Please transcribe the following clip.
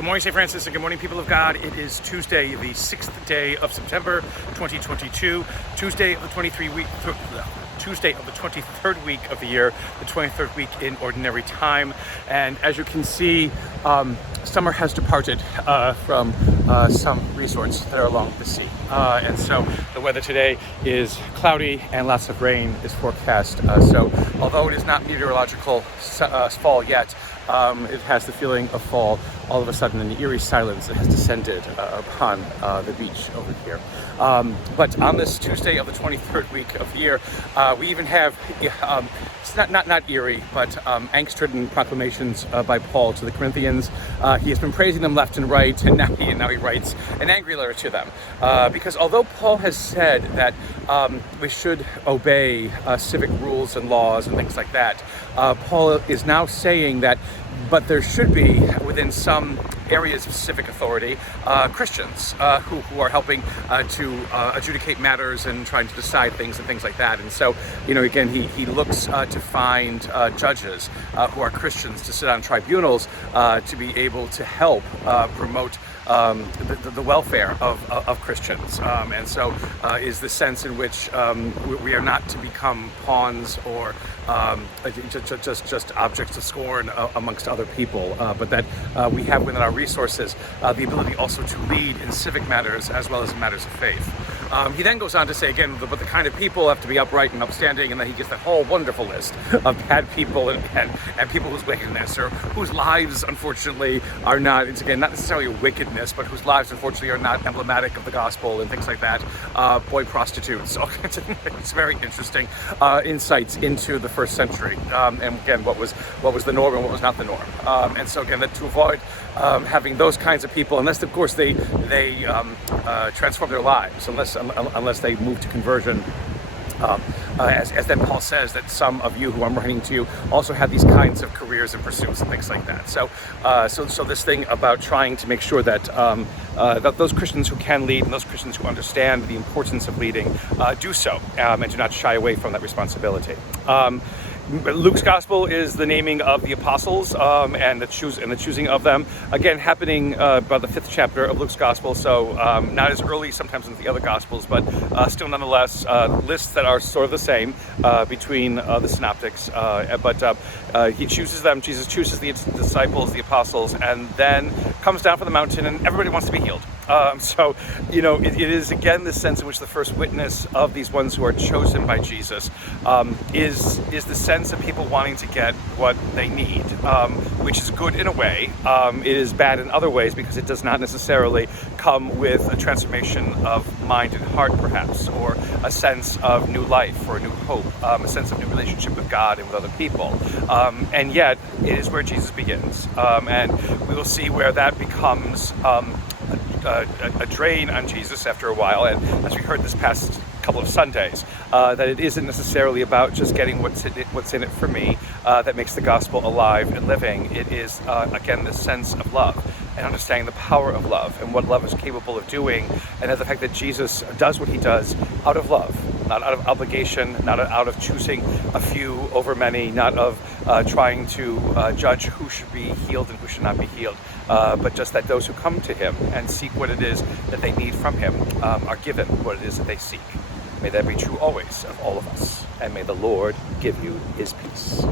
Good morning, St. Francis, and good morning, people of God. It is Tuesday, the 6th day of September, 2022, Tuesday of the 23rd week of the year, the 23rd week in Ordinary Time. And as you can see, summer has departed from some resorts that are along the sea. And so the weather today is cloudy and lots of rain is forecast. So although it is not meteorological fall yet, it has the feeling of fall all of a sudden in the eerie silence that has descended upon the beach over here. But on this Tuesday of the 23rd week of the year, we even have, it's not eerie, but angst-ridden proclamations by Paul to the Corinthians. He has been praising them left and right, and now he writes an angry letter to them. Because although Paul has said that we should obey civic rules and laws and things like that, Paul is now saying that but there should be, within some areas of civic authority, Christians who are helping to adjudicate matters and trying to decide things and things like that. And so, again, he looks to find judges who are Christians to sit on tribunals to be able to help promote the welfare of Christians. And so is the sense in which we are not to become pawns or just objects of scorn amongst other people, but that we have within our resources the ability also to lead in civic matters as well as in matters of faith. He then goes on to say again, but the kind of people have to be upright and upstanding, and then he gives that whole wonderful list of bad people and people whose wickedness or whose lives, unfortunately, are not, it's again, not necessarily a wickedness, but whose lives, unfortunately, are not emblematic of the gospel and things like that. Boy prostitutes, all kinds of things. It's very interesting insights into the first century, and again, what was the norm and what was not the norm. And so again, that to avoid having those kinds of people, unless of course they transform their lives, unless they move to conversion. As then Paul says that some of you who I'm writing to also have these kinds of careers and pursuits and things like that. So this thing about trying to make sure that that those Christians who can lead and those Christians who understand the importance of leading do so and do not shy away from that responsibility. Luke's gospel is the naming of the apostles and the choosing of them. Again, happening by the 5th chapter of Luke's gospel, so not as early sometimes in the other gospels, but still nonetheless lists that are sort of the same between the synoptics. But he chooses them. Jesus chooses the disciples, the apostles, and then comes down from the mountain, and everybody wants to be healed. So it is again the sense in which the first witness of these ones who are chosen by Jesus is the sense of people wanting to get what they need, which is good in a way. It is bad in other ways because it does not necessarily come with a transformation of mind and heart, perhaps, or a sense of new life or new hope, a sense of new relationship with God and with other people. And yet, it is where Jesus begins. And we will see where that becomes a drain on Jesus after a while, and as we heard this past couple of Sundays, that it isn't necessarily about just getting what's in it for me that makes the gospel alive and living. It is again the sense of love and understanding the power of love and what love is capable of doing, and the fact that Jesus does what he does out of love, not out of obligation, not out of choosing a few over many, not of trying to judge who should be healed and who should not be healed, but just that those who come to him and seek what it is that they need from him are given what it is that they seek. May that be true always of all of us, and may the Lord give you his peace.